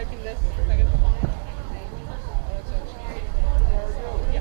swiping this second component. Yeah.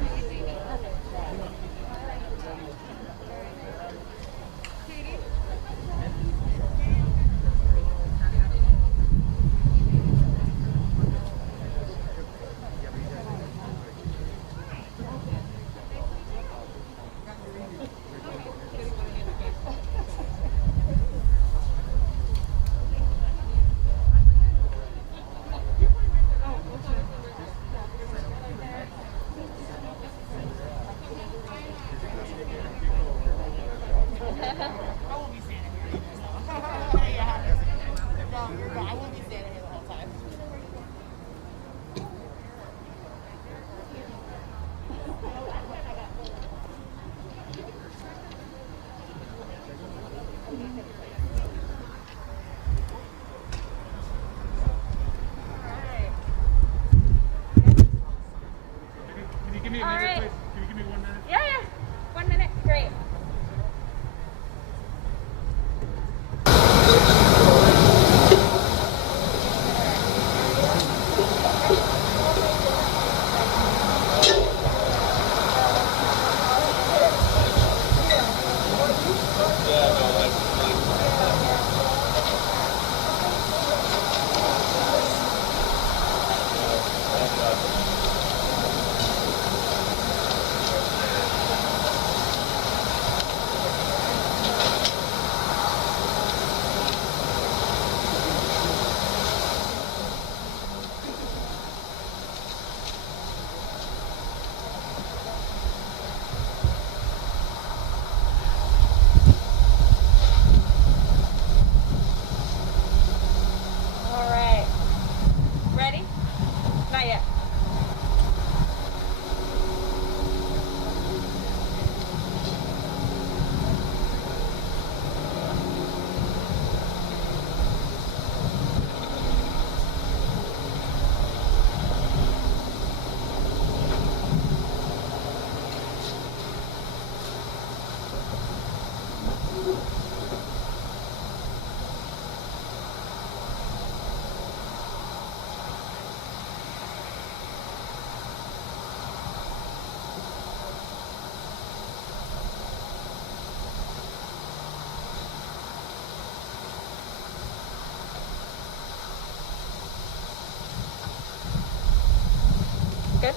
Good?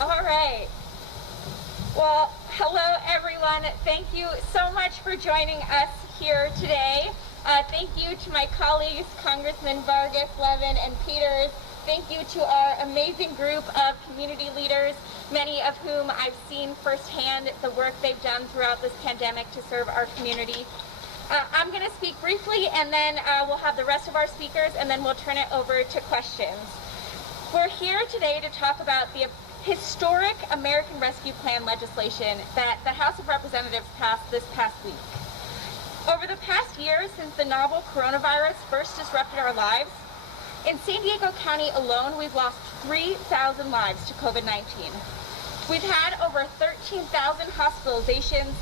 All right. Well, hello everyone. Thank you so much for joining us here today. Thank you to my colleagues, Congressman Vargas, Levin, and Peters. Thank you to our amazing group of community leaders, many of whom I've seen firsthand the work they've done throughout this pandemic to serve our community. I'm going to speak briefly, and then we'll have the rest of our speakers, and then we'll turn it over to questions. We're here today to talk about the historic American Rescue Plan legislation that the House of Representatives passed this past week. Over the past year, since the novel coronavirus first disrupted our lives, in San Diego County alone, we've lost 3,000 lives to COVID-19. We've had over 13,000 hospitalizations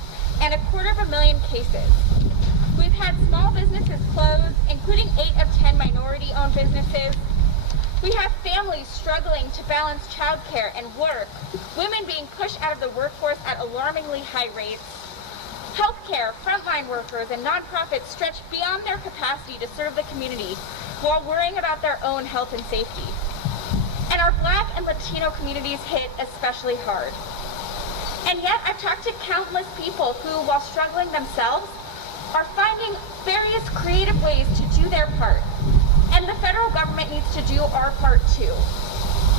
and 250,000 cases. We've had small businesses close, including 8 of 10 minority-owned businesses. We have families struggling to balance childcare and work, women being pushed out of the workforce at alarmingly high rates. Healthcare, frontline workers, and nonprofits stretched beyond their capacity to serve the community while worrying about their own health and safety. And our Black and Latino communities hit especially hard. And yet I've talked to countless people who, while struggling themselves, are finding various creative ways to do their part. And the federal government needs to do our part too.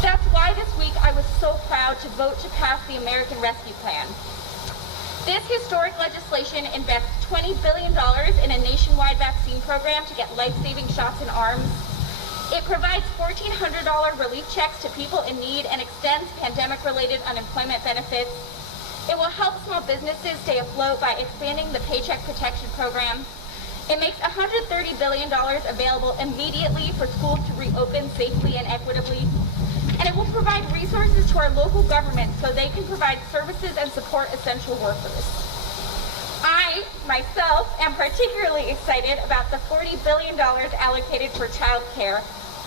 That's why this week I was so proud to vote to pass the American Rescue Plan. This historic legislation invests $20 billion in a nationwide vaccine program to get life-saving shots in arms. It provides $1,400 relief checks to people in need and extends pandemic-related unemployment benefits. It will help small businesses stay afloat by expanding the Paycheck Protection Program. It makes $130 billion available immediately for schools to reopen safely and equitably. And it will provide resources to our local governments so they can provide services and support essential workers. I myself am particularly excited about the $40 billion allocated for child care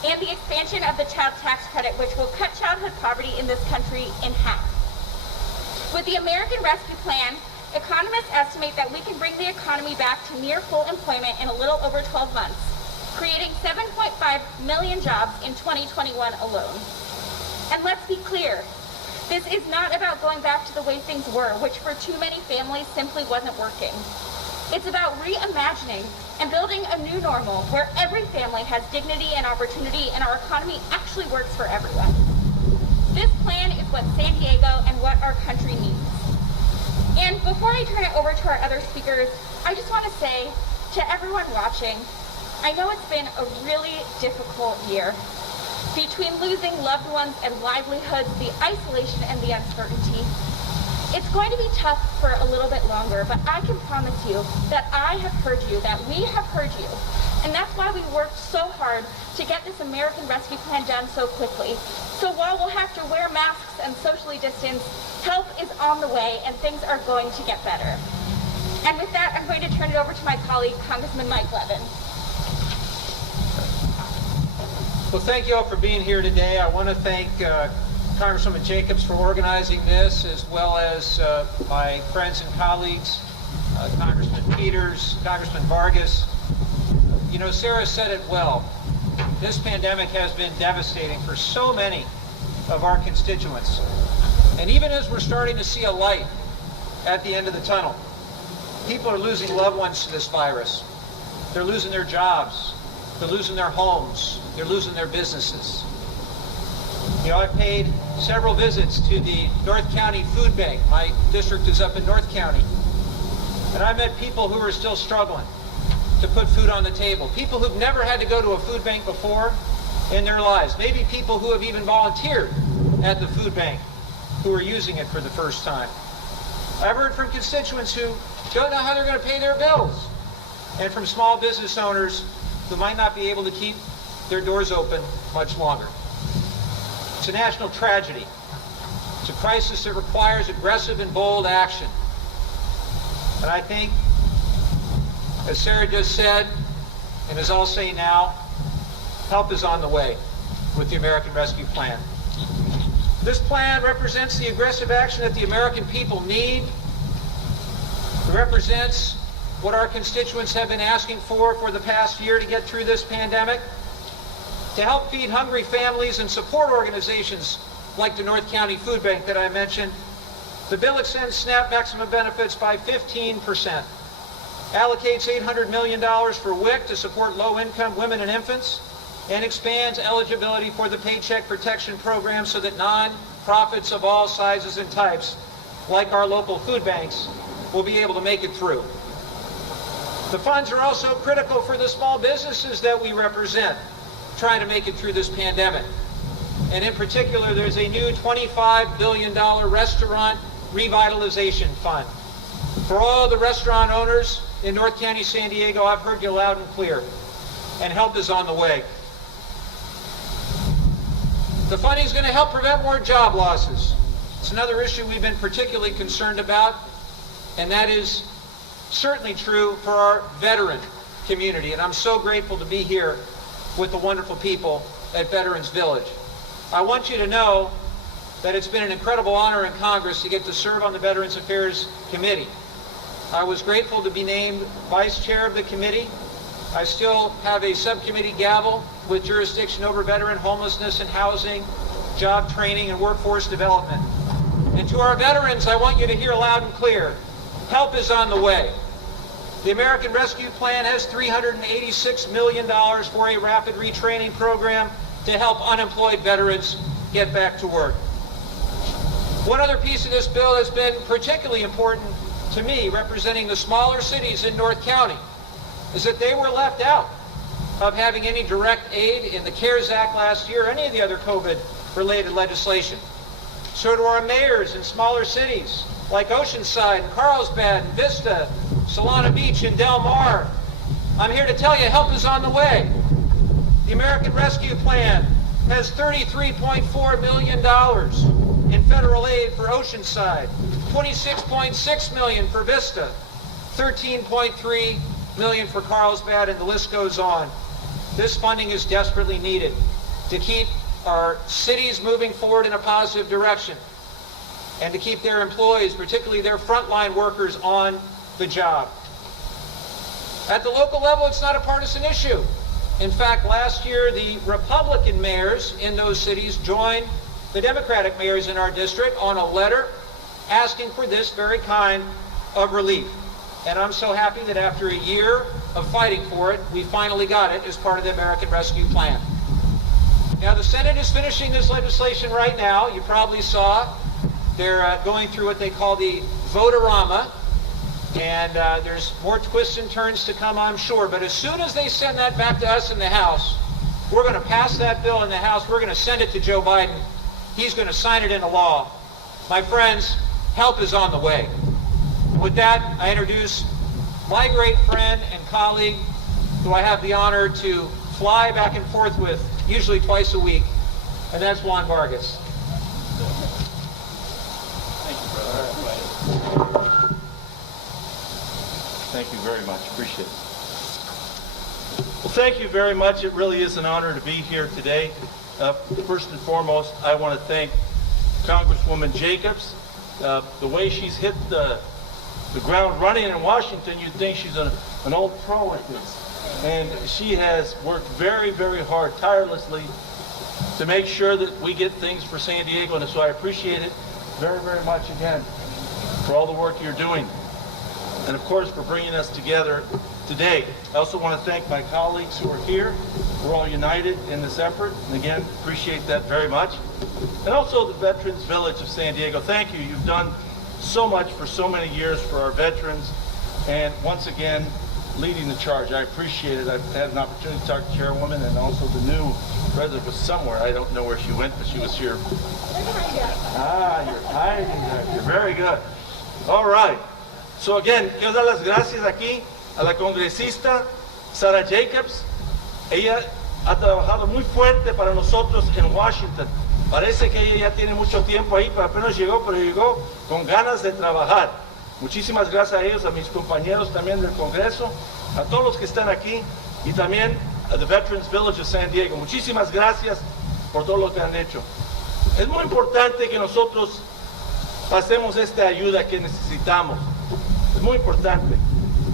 and the expansion of the child tax credit, which will cut childhood poverty in this country in half. With the American Rescue Plan, economists estimate that we can bring the economy back to near full employment in a little over 12 months, creating 7.5 million jobs in 2021 alone. And let's be clear, this is not about going back to the way things were, which for too many families simply wasn't working. It's about reimagining and building a new normal where every family has dignity and opportunity and our economy actually works for everyone. This plan is what San Diego and what our country needs. And before I turn it over to our other speakers, I just want to say to everyone watching, I know it's been a really difficult year. Between losing loved ones and livelihoods, the isolation and the uncertainty, it's going to be tough for a little bit longer, but I can promise you that I have heard you, that we have heard you. And that's why we worked so hard to get this American Rescue Plan done so quickly. So while we'll have to wear masks and socially distance, help is on the way and things are going to get better. And with that, I'm going to turn it over to my colleague, Congressman Mike Levin. Well, thank you all for being here today. I want to thank Congresswoman Jacobs for organizing this, as well as my friends and colleagues, Congressman Peters, Congressman Vargas. You know, Sarah said it well. This pandemic has been devastating for so many of our constituents. And even as we're starting to see a light at the end of the tunnel, people are losing loved ones to this virus. They're losing their jobs. They're losing their homes. They're losing their businesses. You know, I've paid several visits to the North County Food Bank. My district is up in North County. And I met people who are still struggling to put food on the table. People who've never had to go to a food bank before in their lives. Maybe people who have even volunteered at the food bank who are using it for the first time. I've heard from constituents who don't know how they're going to pay their bills. And from small business owners who might not be able to keep their doors open much longer. It's a national tragedy. It's a crisis that requires aggressive and bold action. And I think, as Sarah just said, and as I'll say now, help is on the way with the American Rescue Plan. This plan represents the aggressive action that the American people need. It represents what our constituents have been asking for the past year to get through this pandemic, to help feed hungry families and support organizations like the North County Food Bank that I mentioned. The bill extends SNAP maximum benefits by 15%, allocates $800 million for WIC to support low-income women and infants, and expands eligibility for the Paycheck Protection Program so that non-profits of all sizes and types, like our local food banks, will be able to make it through. The funds are also critical for the small businesses that we represent, trying to make it through this pandemic. And in particular, there's a new $25 billion restaurant revitalization fund. For all the restaurant owners in North County, San Diego, I've heard you loud and clear, and help is on the way. The funding is going to help prevent more job losses. It's another issue we've been particularly concerned about, and that is certainly true for our veteran community. And I'm so grateful to be here with the wonderful people at Veterans Village. I want you to know that it's been an incredible honor in Congress to get to serve on the Veterans Affairs Committee. I was grateful to be named Vice Chair of the committee. I still have a subcommittee gavel with jurisdiction over veteran homelessness and housing, job training, and workforce development. And to our veterans, I want you to hear loud and clear, help is on the way. The American Rescue Plan has $386 million for a rapid retraining program to help unemployed veterans get back to work. One other piece of this bill has been particularly important to me, representing the smaller cities in North County, is that they were left out of having any direct aid in the CARES Act last year, or any of the other COVID-related legislation. So to our mayors in smaller cities like Oceanside, and Carlsbad, and Vista, Solana Beach, and Del Mar, I'm here to tell you help is on the way. The American Rescue Plan has $33.4 million in federal aid for Oceanside, $26.6 million for Vista, 13.3 million for Carlsbad, and the list goes on. This funding is desperately needed to keep our cities moving forward in a positive direction and to keep their employees, particularly their frontline workers, on the job. At the local level, it's not a partisan issue. In fact, last year, the Republican mayors in those cities joined the Democratic mayors in our district on a letter asking for this very kind of relief. And I'm so happy that after a year of fighting for it, we finally got it as part of the American Rescue Plan. Now, the Senate is finishing this legislation right now. You probably saw they're going through what they call the vote-a-rama, and there's more twists and turns to come, I'm sure. But as soon as they send that back to us in the House, we're going to pass that bill in the House. We're going to send it to Joe Biden. He's going to sign it into law. My friends, help is on the way. With that, I introduce my great friend and colleague, who I have the honor to fly back and forth with, usually twice a week, and that's Juan Vargas. Thank you very much. Appreciate it. Well, thank you very much. It really is an honor to be here today. First and foremost, I want to thank Congresswoman Jacobs. The way she's hit the ground running in Washington, you'd think she's an old pro at this. And she has worked very, very hard, tirelessly, to make sure that we get things for San Diego. And so I appreciate it very, very much again for all the work you're doing. And of course, for bringing us together today. I also want to thank my colleagues who are here. We're all united in this effort. And again, appreciate that very much. And also the Veterans Village of San Diego. Thank you. You've done so much for so many years for our veterans. And once again, leading the charge. I appreciate it. I've had an opportunity to talk to Chairwoman, and also the new president was somewhere. I don't know where she went, but she was here. Ah, you're hiding there. You're very good. All right. So again, quiero dar las gracias aquí a la congresista Sarah Jacobs. Ella ha trabajado muy fuerte para nosotros en Washington. Parece que ella ya tiene mucho tiempo ahí, pero apenas llegó, pero llegó con ganas de trabajar. Muchísimas gracias a ellos, a mis compañeros también del Congreso, a todos los que están aquí y también a the Veterans Village of San Diego. Muchísimas gracias por todo lo que han hecho. Es muy importante que nosotros pasemos esta ayuda que necesitamos. Es muy importante.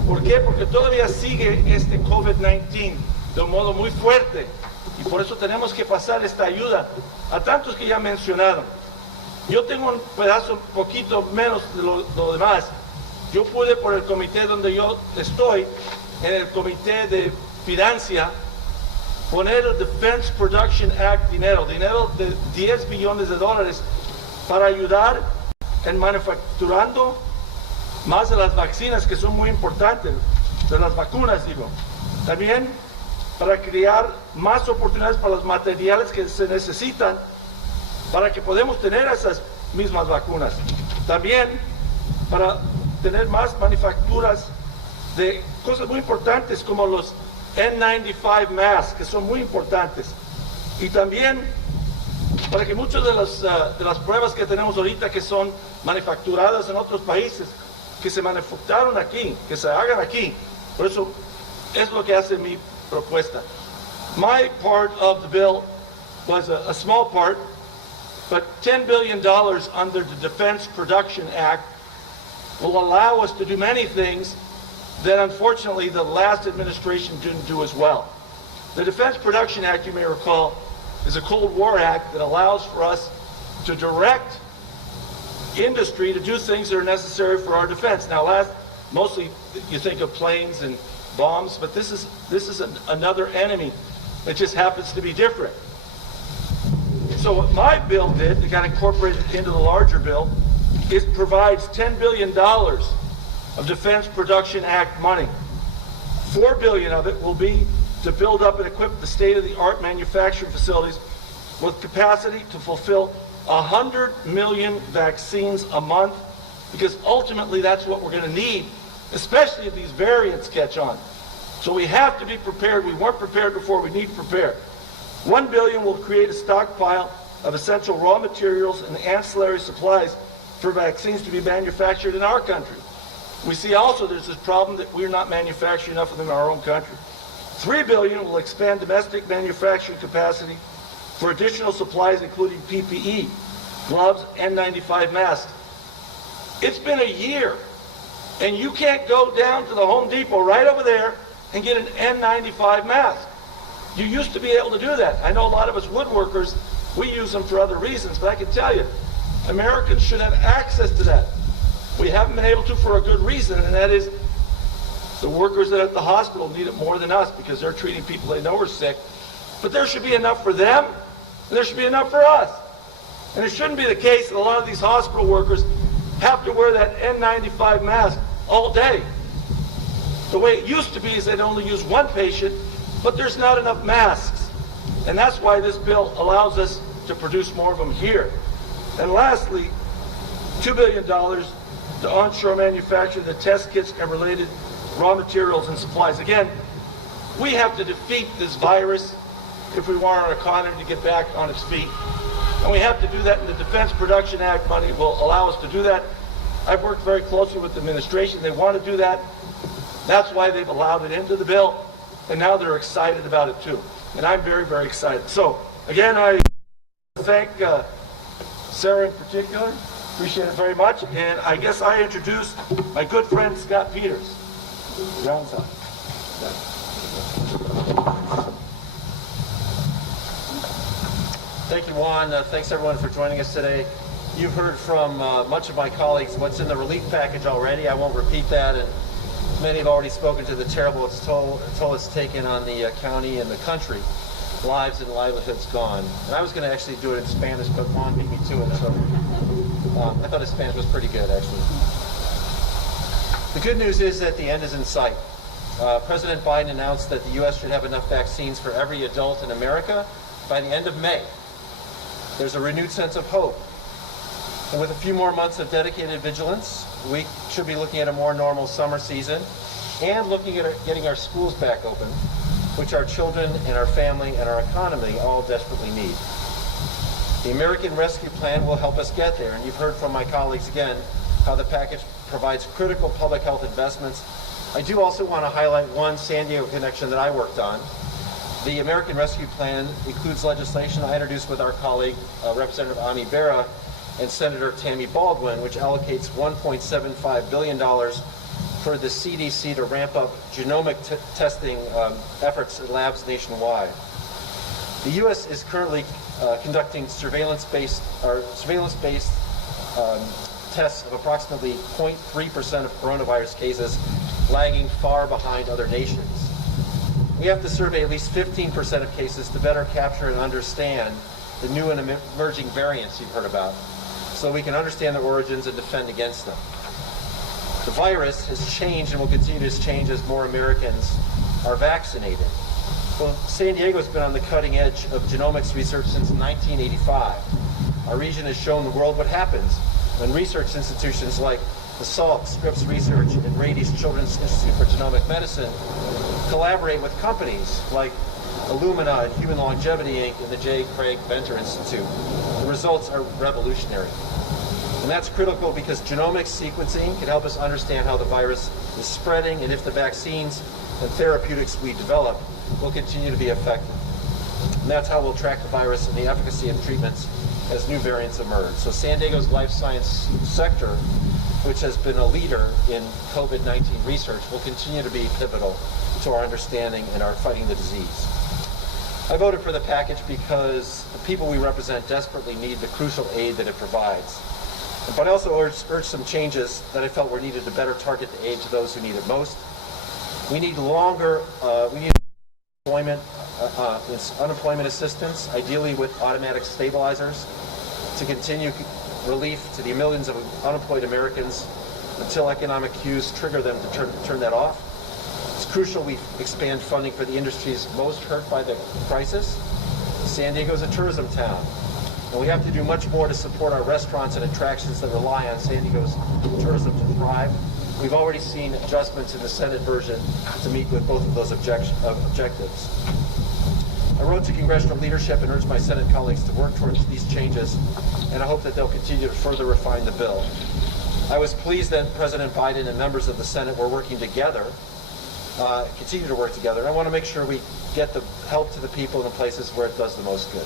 ¿Por qué? Porque todavía sigue este COVID-19 de un modo muy fuerte y por eso tenemos que pasar esta ayuda a tantos que ya mencionaron. Yo tengo un pedazo un poquito menos de lo demás. Yo pude, por el comité donde yo estoy, en el comité de financia, poner el Defense Production Act dinero de 10 billones de dólares para ayudar en manufacturando más de las vacunas, que son muy importantes, de las vacunas digo. También para crear más oportunidades para los materiales que se necesitan para que podamos tener esas mismas vacunas. También para tener más manufacturas de cosas muy importantes como los N95 masks, que son muy importantes. Y también para que muchas de las pruebas que tenemos ahorita que son manufacturadas en otros países, que se manufacturaron aquí, que se hagan aquí. Por eso es lo que hace mi propuesta. My part of the bill was a small part, but $10 billion under the Defense Production Act will allow us to do many things that unfortunately the last administration didn't do as well. The Defense Production Act, you may recall, is a Cold War Act that allows for us to direct industry to do things that are necessary for our defense. Now, mostly you think of planes and bombs, but this is another enemy that just happens to be different. So what my bill did, that got incorporated into the larger bill, is provides $10 billion of Defense Production Act money. $4 billion of it will be to build up and equip the state-of-the-art manufacturing facilities with capacity to fulfill 100 million vaccines a month, because ultimately that's what we're going to need, especially if these variants catch on. So we have to be prepared. We weren't prepared before. We need to prepare. $1 billion will create a stockpile of essential raw materials and ancillary supplies for vaccines to be manufactured in our country. We see also there's this problem that we're not manufacturing enough of them in our own country. $3 billion will expand domestic manufacturing capacity for additional supplies including PPE, gloves, N95 masks. It's been a year, and you can't go down to the Home Depot right over there and get an N95 mask. You used to be able to do that. I know a lot of us woodworkers, we use them for other reasons, but I can tell you, Americans should have access to that. We haven't been able to for a good reason, and that is the workers that are at the hospital need it more than us because they're treating people they know are sick. But there should be enough for them, and there should be enough for us. And it shouldn't be the case that a lot of these hospital workers have to wear that N95 mask all day. The way it used to be is they'd only use one patient, but there's not enough masks. And that's why this bill allows us to produce more of them here. And lastly, $2 billion to onshore manufacture the test kits and related raw materials and supplies. Again, we have to defeat this virus if we want our economy to get back on its feet. And we have to do that, and the Defense Production Act money will allow us to do that. I've worked very closely with the administration. They want to do that. That's why they've allowed it into the bill, and now they're excited about it too. And I'm very, very excited. So, again, I thank Sarah in particular. Appreciate it very much. And I guess I introduce my good friend Scott Peters. Round side. Thank you, Juan. Thanks, everyone, for joining us today. You've heard from much of my colleagues what's in the relief package already. I won't repeat that, and many have already spoken to the terrible toll it's taken on the county and the country. Lives and livelihoods gone. And I was going to actually do it in Spanish, but Juan beat me to it, so I thought his Spanish was pretty good, actually. The good news is that the end is in sight. President Biden announced that the U.S. should have enough vaccines for every adult in America by the end of May. There's a renewed sense of hope. And with a few more months of dedicated vigilance, we should be looking at a more normal summer season and looking at getting our schools back open, which our children and our family and our economy all desperately need. The American Rescue Plan will help us get there, and you've heard from my colleagues again how the package provides critical public health investments. I do also want to highlight one San Diego connection that I worked on. The American Rescue Plan includes legislation I introduced with our colleague, Representative Ami Bera, and Senator Tammy Baldwin, which allocates $1.75 billion for the CDC to ramp up genomic testing efforts at labs nationwide. The U.S. is currently conducting surveillance-based tests of approximately 0.3% of coronavirus cases, lagging far behind other nations. We have to survey at least 15% of cases to better capture and understand the new and emerging variants you've heard about, so we can understand their origins and defend against them. The virus has changed and will continue to change as more Americans are vaccinated. Well, San Diego's been on the cutting edge of genomics research since 1985. Our region has shown the world what happens when research institutions like the Salk, Scripps Research, and Rady's Children's Institute for Genomic Medicine collaborate with companies like Illumina and Human Longevity Inc. and the J. Craig Venter Institute. The results are revolutionary. And that's critical because genomics sequencing can help us understand how the virus is spreading and if the vaccines and therapeutics we develop will continue to be effective. And that's how we'll track the virus and the efficacy of treatments as new variants emerge. So San Diego's life science sector, which has been a leader in COVID-19 research, will continue to be pivotal to our understanding and our fighting the disease. I voted for the package because the people we represent desperately need the crucial aid that it provides. But I also urged some changes that I felt were needed to better target the aid to those who need it most. We need unemployment assistance, ideally with automatic stabilizers, to continue relief to the millions of unemployed Americans until economic cues trigger them to turn that off. It's crucial we expand funding for the industries most hurt by the crisis. San Diego is a tourism town, and we have to do much more to support our restaurants and attractions that rely on San Diego's tourism to thrive. We've already seen adjustments in the Senate version to meet with both of those objectives. I wrote to congressional leadership and urged my Senate colleagues to work towards these changes, and I hope that they'll continue to further refine the bill. I was pleased that President Biden and members of the Senate were working together, continue to work together. And I want to make sure we get the help to the people in the places where it does the most good.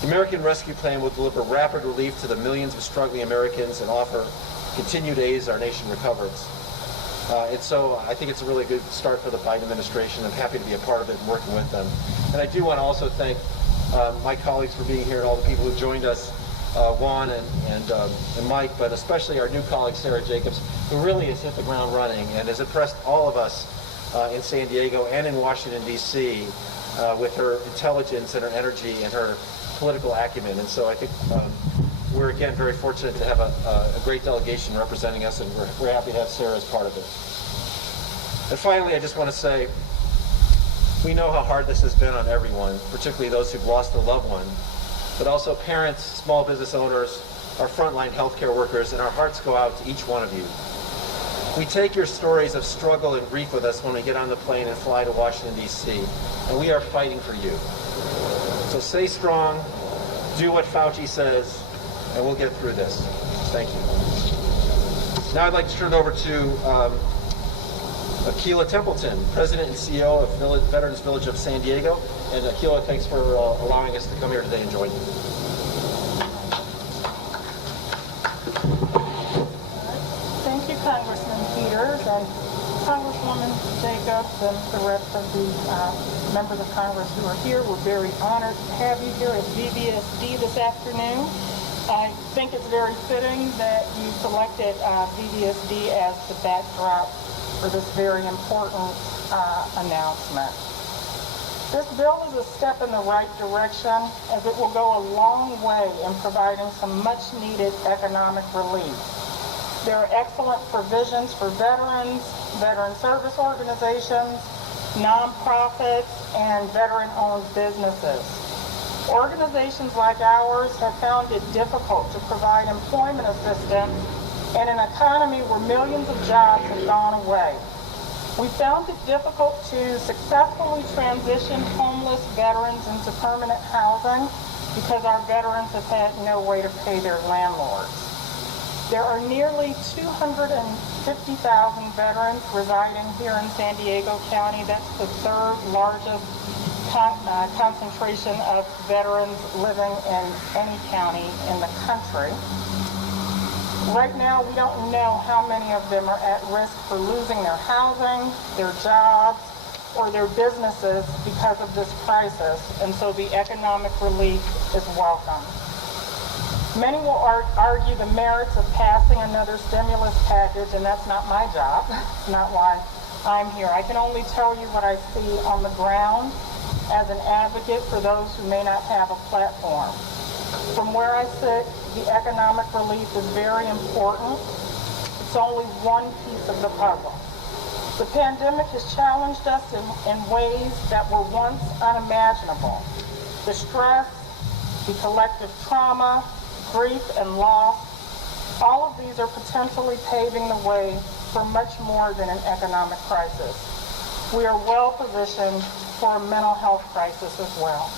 The American Rescue Plan will deliver rapid relief to the millions of struggling Americans and offer continued aid as our nation recovers. And so I think it's a really good start for the Biden administration. I'm happy to be a part of it and working with them. And I do want to also thank my colleagues for being here and all the people who joined us, Juan and Mike, but especially our new colleague, Sarah Jacobs, who really has hit the ground running and has impressed all of us in San Diego and in Washington, D.C. With her intelligence and her energy and her political acumen. And so I think we're, again, very fortunate to have a great delegation representing us, and we're happy to have Sarah as part of it. And finally, I just want to say, we know how hard this has been on everyone, particularly those who've lost a loved one, but also parents, small business owners, our frontline healthcare workers, and our hearts go out to each one of you. We take your stories of struggle and grief with us when we get on the plane and fly to Washington, D.C., and we are fighting for you. So stay strong, do what Fauci says, and we'll get through this. Thank you. Now I'd like to turn it over to Akilah Templeton, President and CEO of Veterans Village of San Diego. And Akilah, thanks for allowing us to come here today and join you. Thank you, Congressman Peters and Congresswoman Jacobs and the rest of the members of Congress who are here. We're very honored to have you here at VVSD this afternoon. I think it's very fitting that you selected VVSD as the backdrop for this very important announcement. This bill is a step in the right direction, as it will go a long way in providing some much-needed economic relief. There are excellent provisions for veterans, veteran service organizations, nonprofits, and veteran-owned businesses. Organizations like ours have found it difficult to provide employment assistance in an economy where millions of jobs have gone away. We found it difficult to successfully transition homeless veterans into permanent housing because our veterans have had no way to pay their landlords. There are nearly 250,000 veterans residing here in San Diego County. That's the third largest concentration of veterans living in any county in the country. Right now, we don't know how many of them are at risk for losing their housing, their jobs, or their businesses because of this crisis, and so the economic relief is welcome. Many will argue the merits of passing another stimulus package, and that's not my job. It's not why I'm here. I can only tell you what I see on the ground as an advocate for those who may not have a platform. From where I sit, the economic relief is very important. It's only one piece of the puzzle. The pandemic has challenged us in ways that were once unimaginable. The stress, the collective trauma, grief, and loss, all of these are potentially paving the way for much more than an economic crisis. We are well positioned for a mental health crisis as well.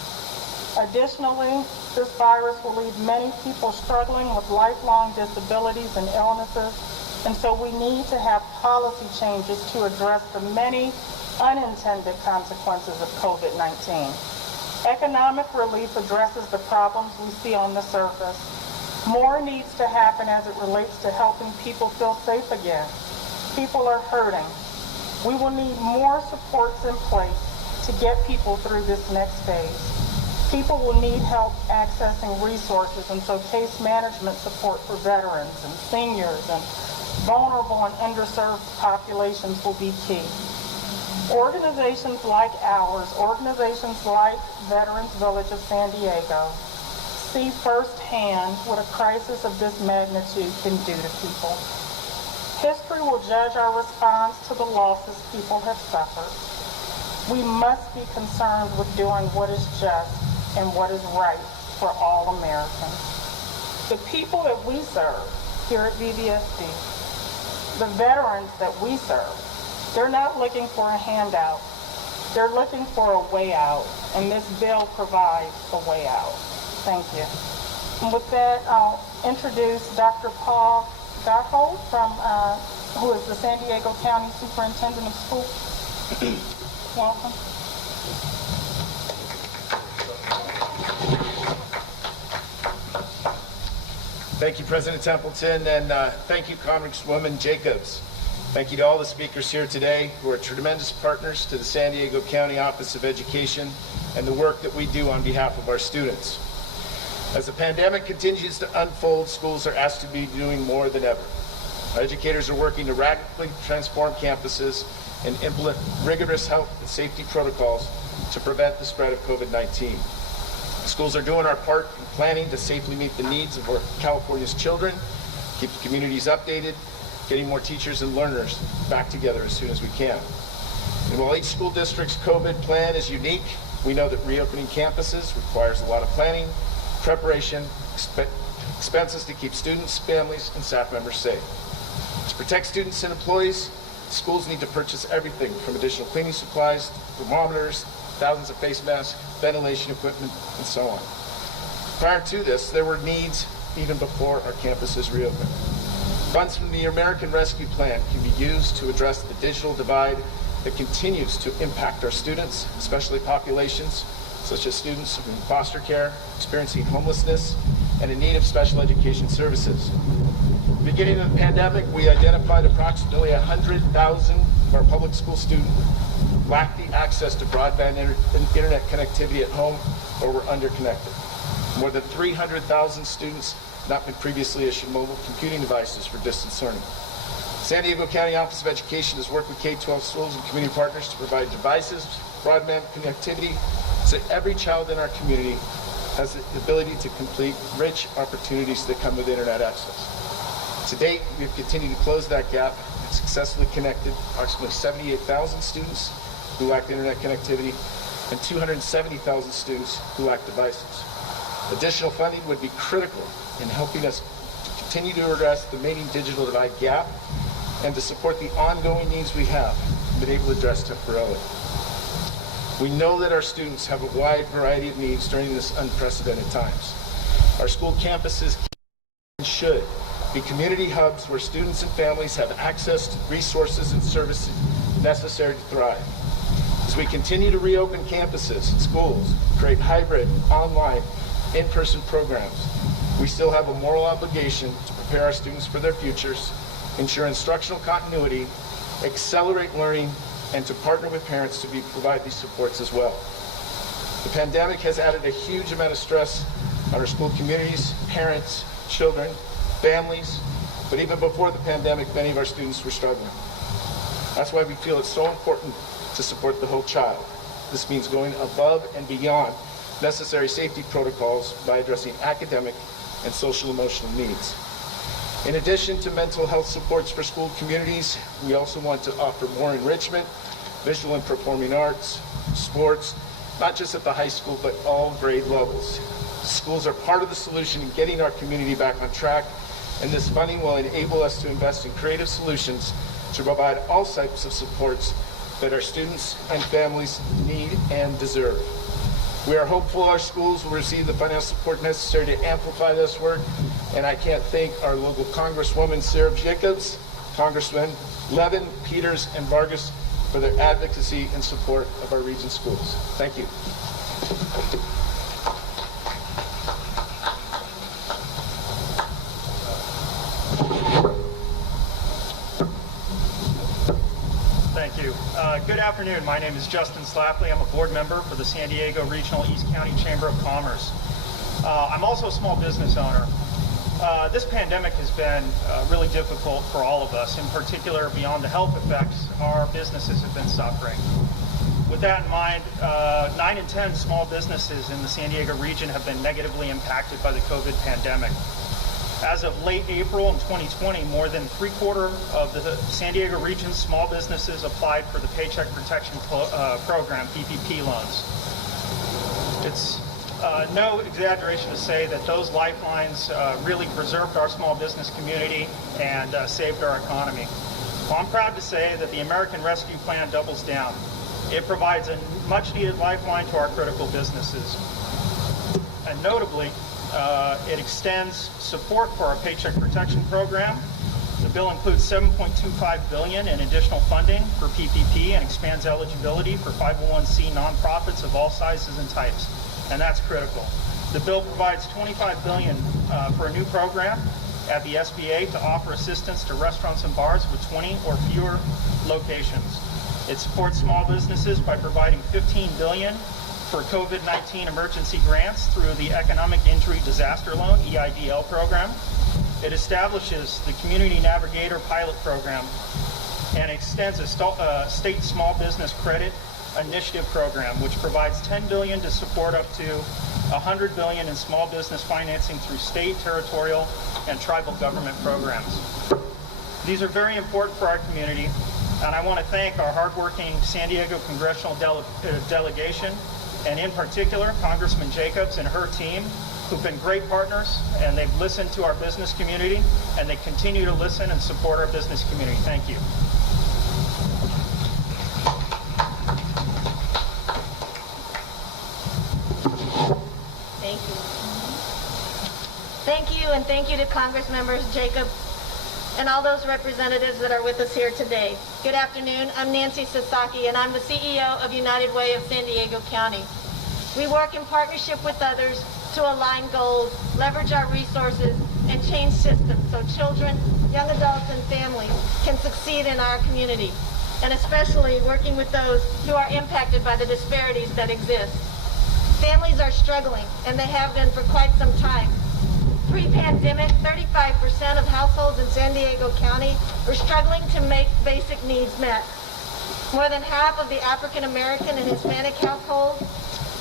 Additionally, this virus will leave many people struggling with lifelong disabilities and illnesses, and so we need to have policy changes to address the many unintended consequences of COVID-19. Economic relief addresses the problems we see on the surface. More needs to happen as it relates to helping people feel safe again. People are hurting. We will need more supports in place to get people through this next phase. People will need help accessing resources, and so case management support for veterans and seniors and vulnerable and underserved populations will be key. Organizations like ours, organizations like Veterans Village of San Diego, see firsthand what a crisis of this magnitude can do to people. History will judge our response to the losses people have suffered. We must be concerned with doing what is just and what is right for all Americans. The people that we serve here at VVSD, the veterans that we serve, they're not looking for a handout. They're looking for a way out, and this bill provides a way out. Thank you. And with that, I'll introduce Dr. Paul Stockhold who is the San Diego County Superintendent of Schools. Welcome. Thank you, President Templeton, and thank you, Congresswoman Jacobs. Thank you to all the speakers here today who are tremendous partners to the San Diego County Office of Education and the work that we do on behalf of our students. As the pandemic continues to unfold, schools are asked to be doing more than ever. Our educators are working to rapidly transform campuses and implement rigorous health and safety protocols to prevent the spread of COVID-19. Schools are doing our part in planning to safely meet the needs of our California's children, keep the communities updated, getting more teachers and learners back together as soon as we can. And while each school district's COVID plan is unique, we know that reopening campuses requires a lot of planning, preparation, expenses to keep students, families, and staff members safe. To protect students and employees, schools need to purchase everything from additional cleaning supplies, thermometers, thousands of face masks, ventilation equipment, and so on. Prior to this, there were needs even before our campuses reopened. Funds from the American Rescue Plan can be used to address the digital divide that continues to impact our students, especially populations such as students in foster care, experiencing homelessness, and in need of special education services. At the beginning of the pandemic, we identified approximately 100,000 of our public school students lack the access to broadband internet connectivity at home or were underconnected. More than 300,000 students not been previously issued mobile computing devices for distance learning. San Diego County Office of Education has worked with K-12 schools and community partners to provide devices, broadband connectivity, so every child in our community has the ability to complete rich opportunities that come with internet access. To date, we have continued to close that gap and successfully connected approximately 78,000 students who lacked internet connectivity and 270,000 students who lack devices. Additional funding would be critical in helping us to continue to address the remaining digital divide gap and to support the ongoing needs we have been able to address temporarily. We know that our students have a wide variety of needs during this unprecedented times. Our school campuses can and should be community hubs where students and families have access to resources and services necessary to thrive. As we continue to reopen campuses and schools, create hybrid, online, in-person programs, we still have a moral obligation to prepare our students for their futures, ensure instructional continuity, accelerate learning, and to partner with parents to provide these supports as well. The pandemic has added a huge amount of stress on our school communities, parents, children, families, but even before the pandemic, many of our students were struggling. That's why we feel it's so important to support the whole child. This means going above and beyond necessary safety protocols by addressing academic and social emotional needs. In addition to mental health supports for school communities, we also want to offer more enrichment, visual and performing arts, sports, not just at the high school, but all grade levels. Schools are part of the solution in getting our community back on track, and this funding will enable us to invest in creative solutions to provide all types of supports that our students and families need and deserve. We are hopeful our schools will receive the financial support necessary to amplify this work, and I can't thank our local Congresswoman Sarah Jacobs, Congressmen Levin, Peters, and Vargas for their advocacy and support of our region schools. Thank you. Thank you. Good afternoon. My name is Justin Slapley. I'm a board member for the San Diego Regional East County Chamber of Commerce. I'm also a small business owner. This pandemic has been really difficult for all of us. In particular, beyond the health effects, our businesses have been suffering. With that in mind, 9 in 10 small businesses in the San Diego region have been negatively impacted by the COVID pandemic. As of late April in 2020, more than 3/4 of the San Diego region's small businesses applied for the Paycheck Protection Program, PPP loans. It's no exaggeration to say that those lifelines really preserved our small business community and saved our economy. Well, I'm proud to say that the American Rescue Plan doubles down. It provides a much-needed lifeline to our critical businesses. And notably, it extends support for our Paycheck Protection Program The bill includes $7.25 billion in additional funding for PPP and expands eligibility for 501c nonprofits of all sizes and types, and that's critical. The bill provides $25 billion for a new program at the SBA to offer assistance to restaurants and bars with 20 or fewer locations. It supports small businesses by providing $15 billion for COVID-19 emergency grants through the Economic Injury Disaster Loan, EIDL program. It establishes the Community Navigator Pilot Program and extends a state small business credit initiative program, which provides $10 billion to support up to $100 billion in small business financing through state, territorial, and tribal government programs. These are very important for our community, and I want to thank our hardworking San Diego Congressional Delegation, and in particular, Congressman Jacobs and her team, who've been great partners, and they've listened to our business community, and they continue to listen and support our business community. Thank you. Thank you. Thank you, and thank you to Congress members Jacob and all those representatives that are with us here today. Good afternoon. I'm Nancy Sasaki, and I'm the CEO of United Way of San Diego County. We work in partnership with others to align goals, leverage our resources, and change systems so children, young adults, and families can succeed in our community, and especially working with those who are impacted by the disparities that exist. Families are struggling, and they have been for quite some time. Pre-pandemic, 35% of households in San Diego County were struggling to make basic needs met. More than half of the African American and Hispanic households,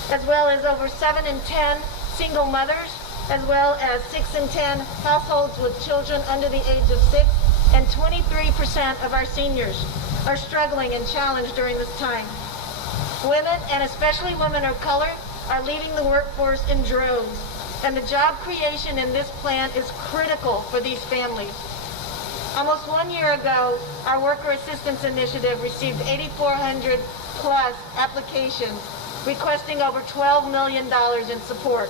as well as over 7 in 10 single mothers, as well as 6 in 10 households with children under the age of 6, and 23% of our seniors are struggling and challenged during this time. Women, and especially women of color, are leaving the workforce in droves, and the job creation in this plan is critical for these families. Almost 1 year ago, our Worker Assistance Initiative received 8,400 plus applications requesting over $12 million in support.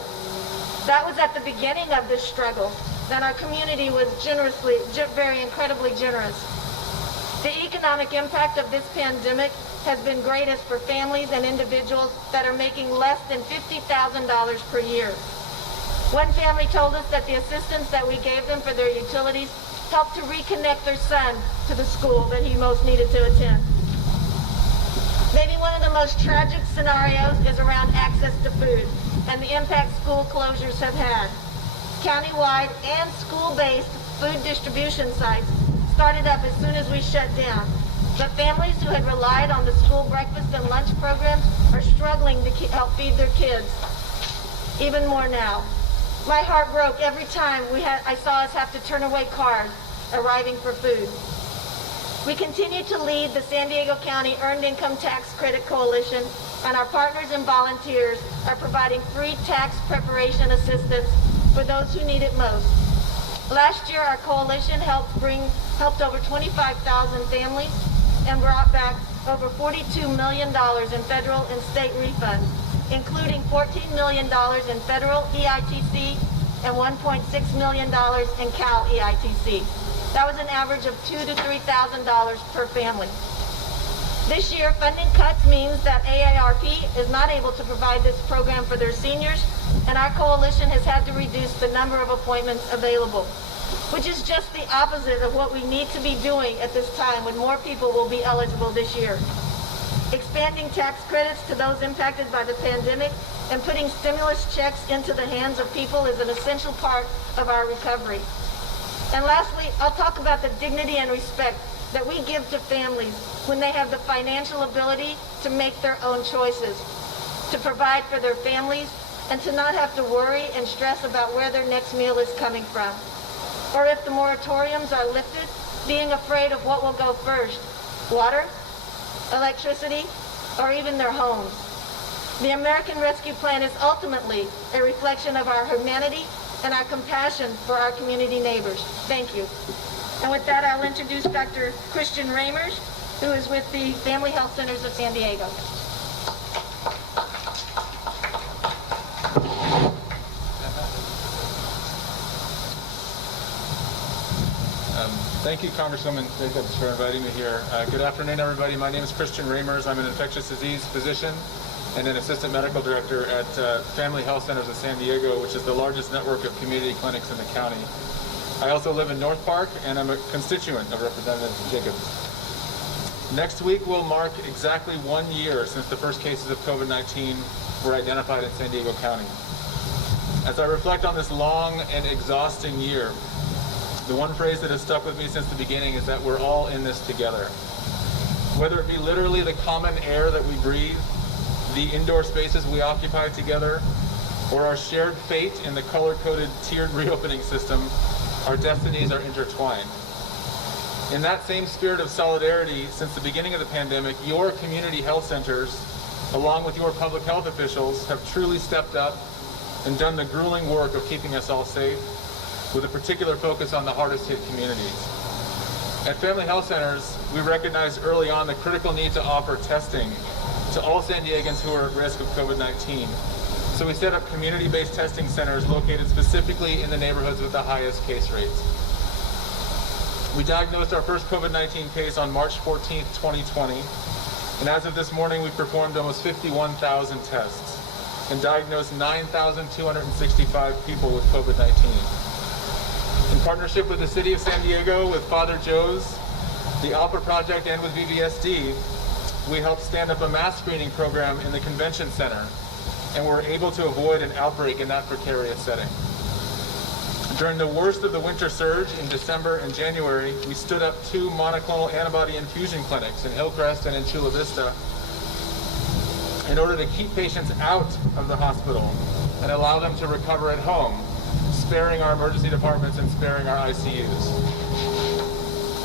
That was at the beginning of this struggle. Then our community was incredibly generous. The economic impact of this pandemic has been greatest for families and individuals that are making less than $50,000 per year. One family told us that the assistance that we gave them for their utilities helped to reconnect their son to the school that he most needed to attend. Maybe one of the most tragic scenarios is around access to food and the impact school closures have had. Countywide and school-based food distribution sites started up as soon as we shut down. But families who had relied on the school breakfast and lunch programs are struggling to help feed their kids. Even more now. My heart broke every time I saw us have to turn away cars arriving for food. We continue to lead the San Diego County Earned Income Tax Credit Coalition, and our partners and volunteers are providing free tax preparation assistance for those who need it most. Last year, our coalition helped over 25,000 families and brought back over $42 million in federal and state refunds, including $14 million in federal EITC and $1.6 million in Cal EITC. That was an average of $2,000 to $3,000 per family. This year, funding cuts means that AARP is not able to provide this program for their seniors, and our coalition has had to reduce the number of appointments available, which is just the opposite of what we need to be doing at this time when more people will be eligible this year. Expanding tax credits to those impacted by the pandemic and putting stimulus checks into the hands of people is an essential part of our recovery. And lastly, I'll talk about the dignity and respect that we give to families when they have the financial ability to make their own choices, to provide for their families, and to not have to worry and stress about where their next meal is coming from. Or if the moratoriums are lifted, being afraid of what will go first, water, electricity, or even their homes. The American Rescue Plan is ultimately a reflection of our humanity and our compassion for our community neighbors. Thank you. And with that, I'll introduce Dr. Christian Ramers, who is with the Family Health Centers of San Diego. Thank you, Congresswoman Jacobs, for inviting me here. Good afternoon, everybody. My name is Christian Reimers. I'm an infectious disease physician and an assistant medical director at Family Health Centers of San Diego, which is the largest network of community clinics in the county. I also live in North Park, and I'm a constituent of Representative Jacobs. Next week will mark exactly 1 year since the first cases of COVID-19 were identified in San Diego County. As I reflect on this long and exhausting year, the one phrase that has stuck with me since the beginning is that we're all in this together. Whether it be literally the common air that we breathe, the indoor spaces we occupy together, or our shared fate in the color-coded tiered reopening system, our destinies are intertwined. In that same spirit of solidarity, since the beginning of the pandemic, your community health centers, along with your public health officials, have truly stepped up and done the grueling work of keeping us all safe, with a particular focus on the hardest hit communities. At Family Health Centers, we recognized early on the critical need to offer testing to all San Diegans who are at risk of COVID-19. So we set up community-based testing centers located specifically in the neighborhoods with the highest case rates. We diagnosed our first COVID-19 case on March 14th, 2020, and as of this morning, we've performed almost 51,000 tests and diagnosed 9,265 people with COVID-19. In partnership with the City of San Diego, with Father Joe's, the Alpha Project, and with VBSD, we helped stand up a mass screening program in the convention center, and were able to avoid an outbreak in that precarious setting. During the worst of the winter surge in December and January, we stood up 2 monoclonal antibody infusion clinics in Hillcrest and in Chula Vista in order to keep patients out of the hospital and allow them to recover at home, sparing our emergency departments and sparing our ICUs.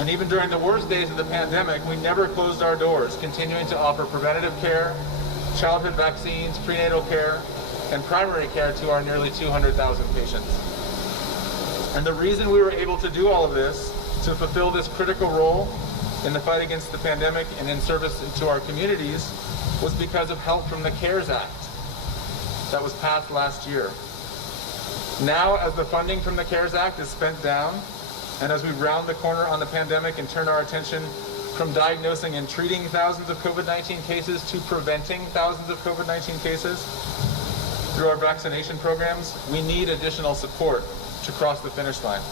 And even during the worst days of the pandemic, we never closed our doors, continuing to offer preventative care, childhood vaccines, prenatal care, and primary care to our nearly 200,000 patients. And the reason we were able to do all of this, to fulfill this critical role in the fight against the pandemic and in service to our communities, was because of help from the CARES Act that was passed last year. Now, as the funding from the CARES Act is spent down, and as we round the corner on the pandemic and turn our attention from diagnosing and treating thousands of COVID-19 cases to preventing thousands of COVID-19 cases through our vaccination programs, we need additional support to cross the finish line.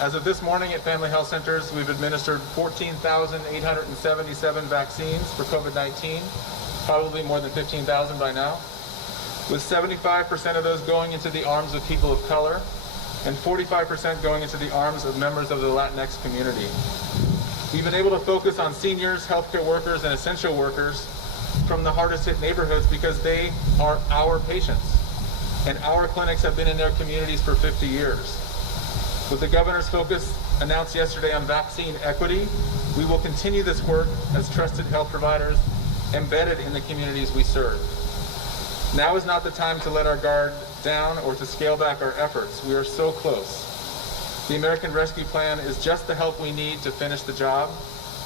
As of this morning at Family Health Centers, we've administered 14,877 vaccines for COVID-19, probably more than 15,000 by now, with 75% of those going into the arms of people of color and 45% going into the arms of members of the Latinx community. We've been able to focus on seniors, healthcare workers, and essential workers from the hardest hit neighborhoods because they are our patients, and our clinics have been in their communities for 50 years. With the governor's focus announced yesterday on vaccine equity, we will continue this work as trusted health providers embedded in the communities we serve. Now is not the time to let our guard down or to scale back our efforts. We are so close. The American Rescue Plan is just the help we need to finish the job,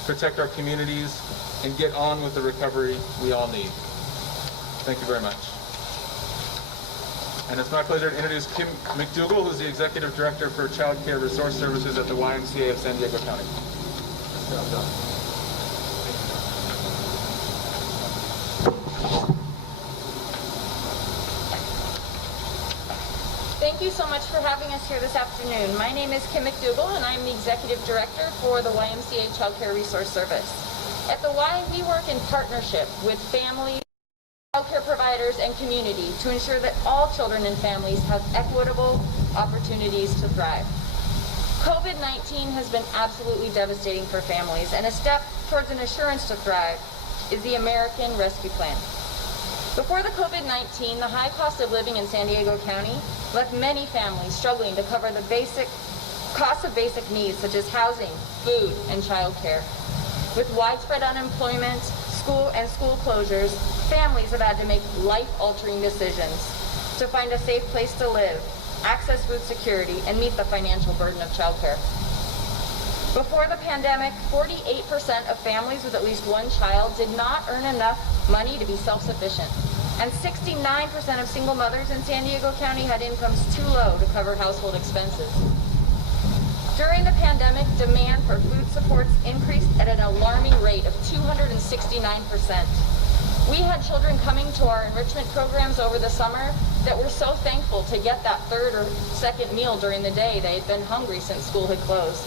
protect our communities, and get on with the recovery we all need. Thank you very much. And it's my pleasure to introduce Kim McDougall, who's the Executive Director for Child Care Resource Services at the YMCA of San Diego County. Thank you so much for having us here this afternoon. My name is Kim McDougall, and I'm the Executive Director for the YMCA Child Care Resource Service. At the Y, we work in partnership with families, healthcare providers, and community to ensure that all children and families have equitable opportunities to thrive. COVID-19 has been absolutely devastating for families, and a step towards an assurance to thrive is the American Rescue Plan. Before the COVID-19, the high cost of living in San Diego County left many families struggling to cover the cost of basic needs such as housing, food, and childcare. With widespread unemployment, school closures, families have had to make life-altering decisions to find a safe place to live, access food security, and meet the financial burden of childcare. Before the pandemic, 48% of families with at least one child did not earn enough money to be self-sufficient, and 69% of single mothers in San Diego County had incomes too low to cover household expenses. During the pandemic, demand for food supports increased at an alarming rate of 269%. We had children coming to our enrichment programs over the summer that were so thankful to get that third or second meal during the day. They had been hungry since school had closed.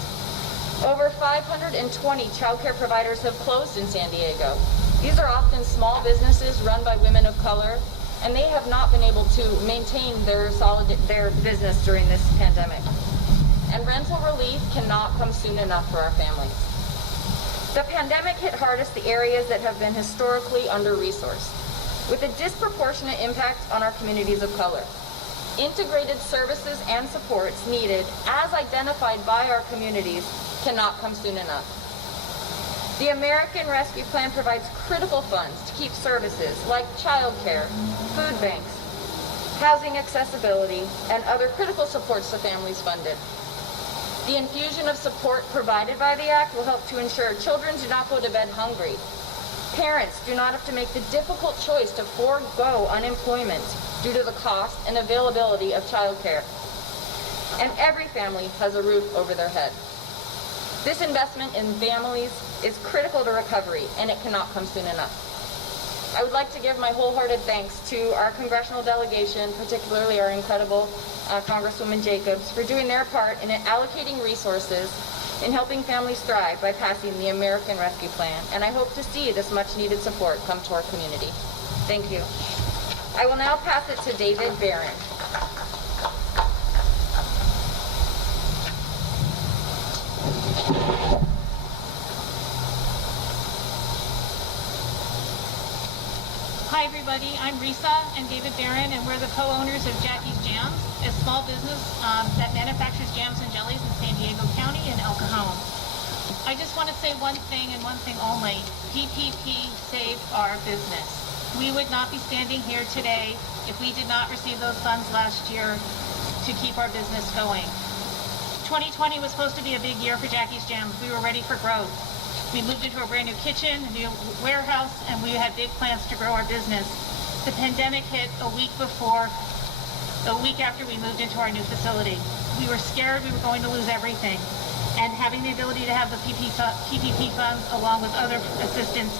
Over 520 childcare providers have closed in San Diego. These are often small businesses run by women of color, and they have not been able to maintain their business during this pandemic. And rental relief cannot come soon enough for our families. The pandemic hit hardest the areas that have been historically under-resourced, with a disproportionate impact on our communities of color. Integrated services and supports needed, as identified by our communities, cannot come soon enough. The American Rescue Plan provides critical funds to keep services like childcare, food banks, housing accessibility, and other critical supports to families funded. The infusion of support provided by the Act will help to ensure children do not go to bed hungry. Parents do not have to make the difficult choice to forego unemployment due to the cost and availability of childcare. And every family has a roof over their head. This investment in families is critical to recovery, and it cannot come soon enough. I would like to give my wholehearted thanks to our congressional delegation, particularly our incredible Congresswoman Jacobs, for doing their part in allocating resources in helping families thrive by passing the American Rescue Plan. And I hope to see this much needed support come to our community. Thank you. I will now pass it to David Barron. Hi everybody, I'm Risa and David Barron, and we're the co-owners of Jackie's Jams, a small business that manufactures jams and jellies in San Diego County and El Cajon. I just want to say one thing and one thing only. PPP saved our business. We would not be standing here today if we did not receive those funds last year to keep our business going. 2020 was supposed to be a big year for Jackie's Jams. We were ready for growth. We moved into a brand new kitchen, a new warehouse, and we had big plans to grow our business. The pandemic hit a week after we moved into our new facility. We were scared we were going to lose everything. And having the ability to have the PPP funds along with other assistance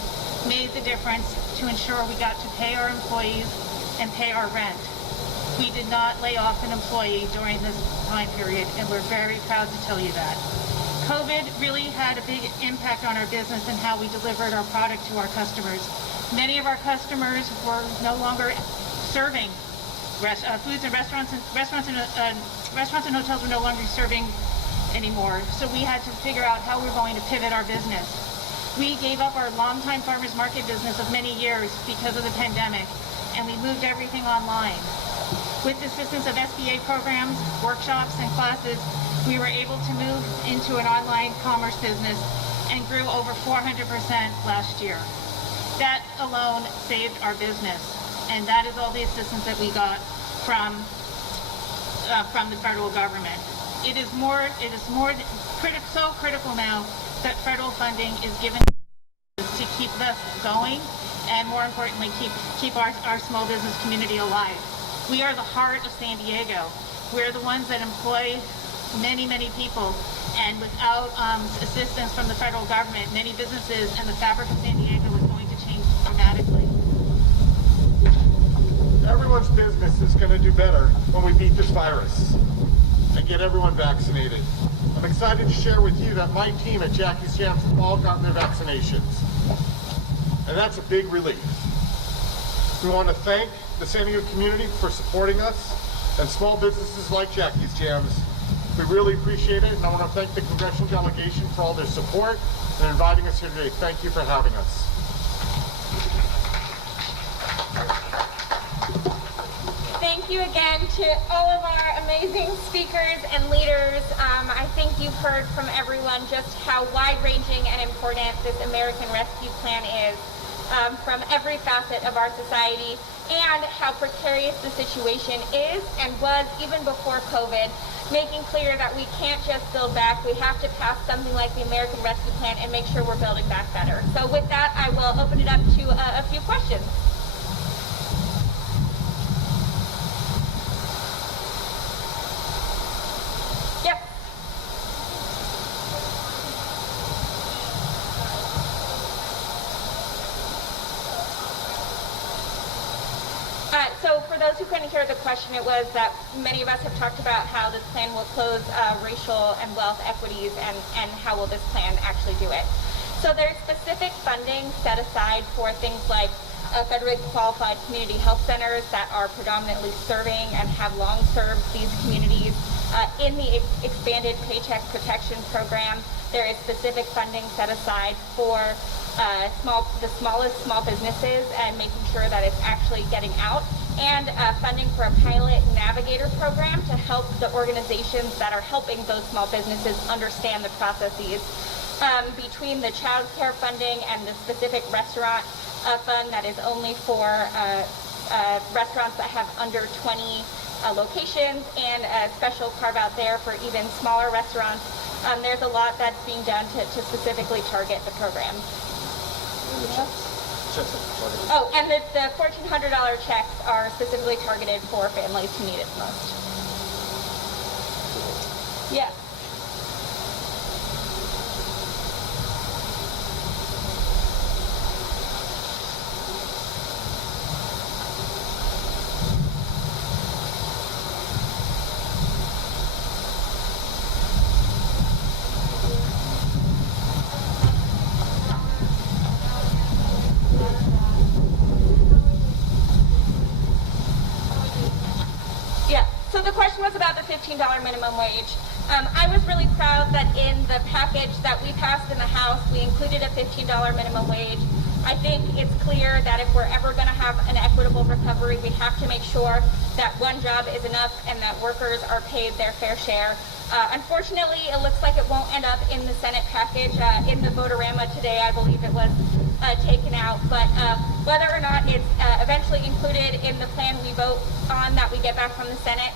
made the difference to ensure we got to pay our employees and pay our rent. We did not lay off an employee during this time period, and we're very proud to tell you that. COVID really had a big impact on our business and how we delivered our product to our customers. Many of our customers were no longer serving foods and restaurants and hotels were no longer serving anymore. So we had to figure out how we were going to pivot our business. We gave up our longtime farmers market business of many years because of the pandemic, and we moved everything online. With the assistance of SBA programs, workshops, and classes, we were able to move into an online commerce business and grew over 400% last year. That alone saved our business, and that is all the assistance that we got from the federal government. It is so critical now that federal funding is given to keep us going, and more importantly, keep our small business community alive. We are the heart of San Diego. We're the ones that employ many people, and without assistance from the federal government, many businesses and the fabric of San Diego is going to change dramatically. Everyone's business is going to do better when we beat this virus and get everyone vaccinated. I'm excited to share with you that my team at Jackie's Jams have all gotten their vaccinations, and that's a big relief. We want to thank the San Diego community for supporting us and small businesses like Jackie's Jams. We really appreciate it, and I want to thank the Congressional Delegation for all their support and inviting us here today. Thank you for having us. Thank you again to all of our amazing speakers and leaders. I think you've heard from everyone just how wide-ranging and important this American Rescue Plan is from every facet of our society, and how precarious the situation is and was even before COVID, making clear that we can't just build back. We have to pass something like the American Rescue Plan and make sure we're building back better. So with that, I will open it up to a few questions. Yes. for those who couldn't hear the question, it was that many of us have talked about how this plan will close racial and wealth equities, and how will this plan actually do it. So there's specific funding set aside for things like federally qualified community health centers that are predominantly serving and have long served these communities. In the expanded Paycheck Protection Program, there is specific funding set aside for the smallest small businesses and making sure that it's actually getting out, and funding for a pilot navigator program to help the organizations that are helping those small businesses understand the processes. Between the child care funding and the specific restaurant fund that is only for restaurants that have under 20 locations, and a special carve out there for even smaller restaurants, there's a lot that's being done to specifically target the program. Oh, and the $1,400 checks are specifically targeted for families who need it most. Yes. So the question was about the $15 minimum wage. I was really proud that in the package that we passed in the House, we included a $15 minimum wage. I think it's clear that if we're ever going to have an equitable recovery, we have to make sure that one job is enough and that workers are paid their fair share. Unfortunately, it looks like it won't end up in the Senate package. In the vote-a-rama today, I believe it was taken out. But whether or not it's eventually included in the plan we vote on that we get back from the Senate,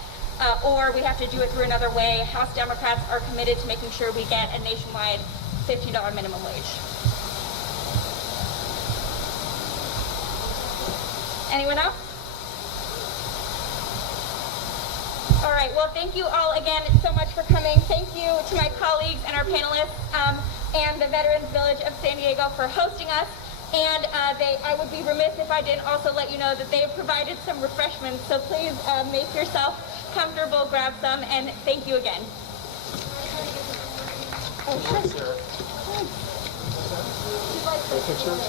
or we have to do it through another way, House Democrats are committed to making sure we get a nationwide $15 minimum wage. Anyone else? All right, well, thank you all again so much for coming. Thank you to my colleagues and our panelists and the Veterans Village of San Diego for hosting us. And I would be remiss if I didn't also let you know that they have provided some refreshments, so please make yourself comfortable, grab some, and thank you again. Oh, sure. Pictures?